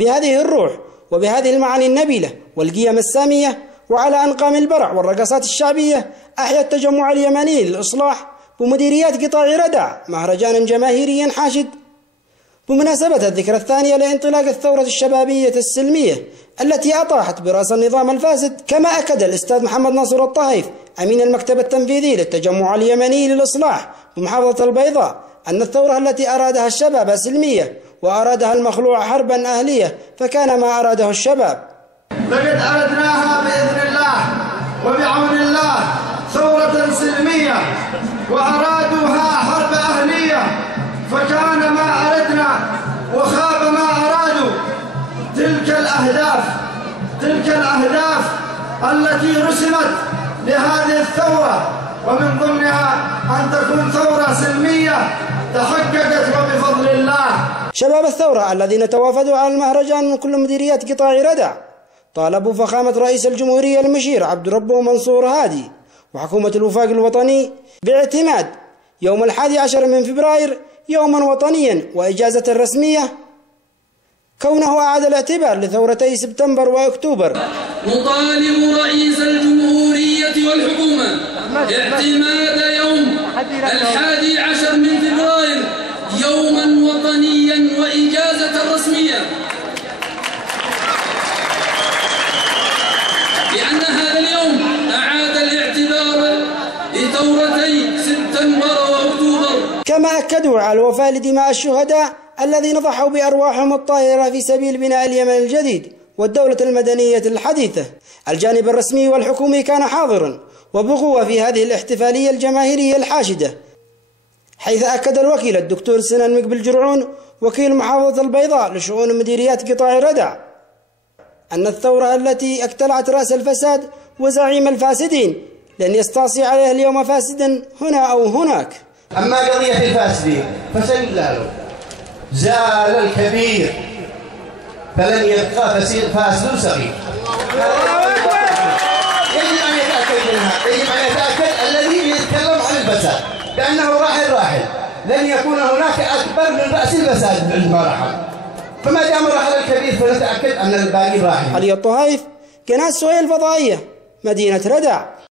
بهذه الروح وبهذه المعاني النبيلة والقيم السامية، وعلى أنقام البرع والرقصات الشعبية، أحيا التجمع اليمني للإصلاح بمديريات قطاع ردع مهرجانا جماهيريا حاشد بمناسبة الذكرى الثانية لانطلاق الثورة الشبابية السلمية التي أطاحت برأس النظام الفاسد. كما أكد الأستاذ محمد ناصر الطهيف أمين المكتب التنفيذي للتجمع اليمني للإصلاح بمحافظة البيضاء أن الثورة التي أرادها الشباب سلمية وأرادها المخلوع حربا أهلية، فكان ما أراده الشباب. لقد أردناها بإذن الله وبعون الله ثورة سلمية، وأرادوها حرب أهلية، فكان ما أردنا وخاب ما أرادوا. تلك الأهداف التي رسمت لهذه الثورة، ومن ضمنها أن تكون ثورة سلمية، تحققت وبفضل الله. شباب الثورة الذين توافدوا على المهرجان من كل مديريات قطاع ردع طالبوا فخامة رئيس الجمهورية المشير عبد ربه منصور هادي وحكومة الوفاق الوطني باعتماد يوم 11 من فبراير يوما وطنيا وإجازة رسمية، كونه أعاد الاعتبار لثورتي سبتمبر وأكتوبر. نطالب رئيس الجمهورية والحكومة اعتماد يوم 11 من فبراير يوما وطنيا وإجازة رسمية، لأن هذا اليوم أعاد الاعتبار لثورتي سبتمبر وأكتوبر. كما أكدوا على الوفاء لدماء الشهداء الذين ضحوا بأرواحهم الطاهرة في سبيل بناء اليمن الجديد والدولة المدنية الحديثة. الجانب الرسمي والحكومي كان حاضرا وبقوة في هذه الاحتفالية الجماهيرية الحاشدة، حيث أكد الوكيل الدكتور سنان مقبل جرعون وكيل محافظة البيضاء لشؤون مديريات قطاع ردع أن الثورة التي اقتلعت رأس الفساد وزعيم الفاسدين لن يستعصي عليها اليوم فاسدا هنا أو هناك. أما قضية الفاسدين فسنزال، زال الكبير فلن يبقى فاسد صغير. يجب أن يتأكد منها، يجب أن يتأكد الذي يتكلم عن الفساد لأنه راحل لن يكون هناك أكبر من رأس الفساد المراحل، فما دام رحل الكبير فنتأكد أن الباقي راحل. علي الطهيف، قناة سهيل الفضائية، مدينة ردع.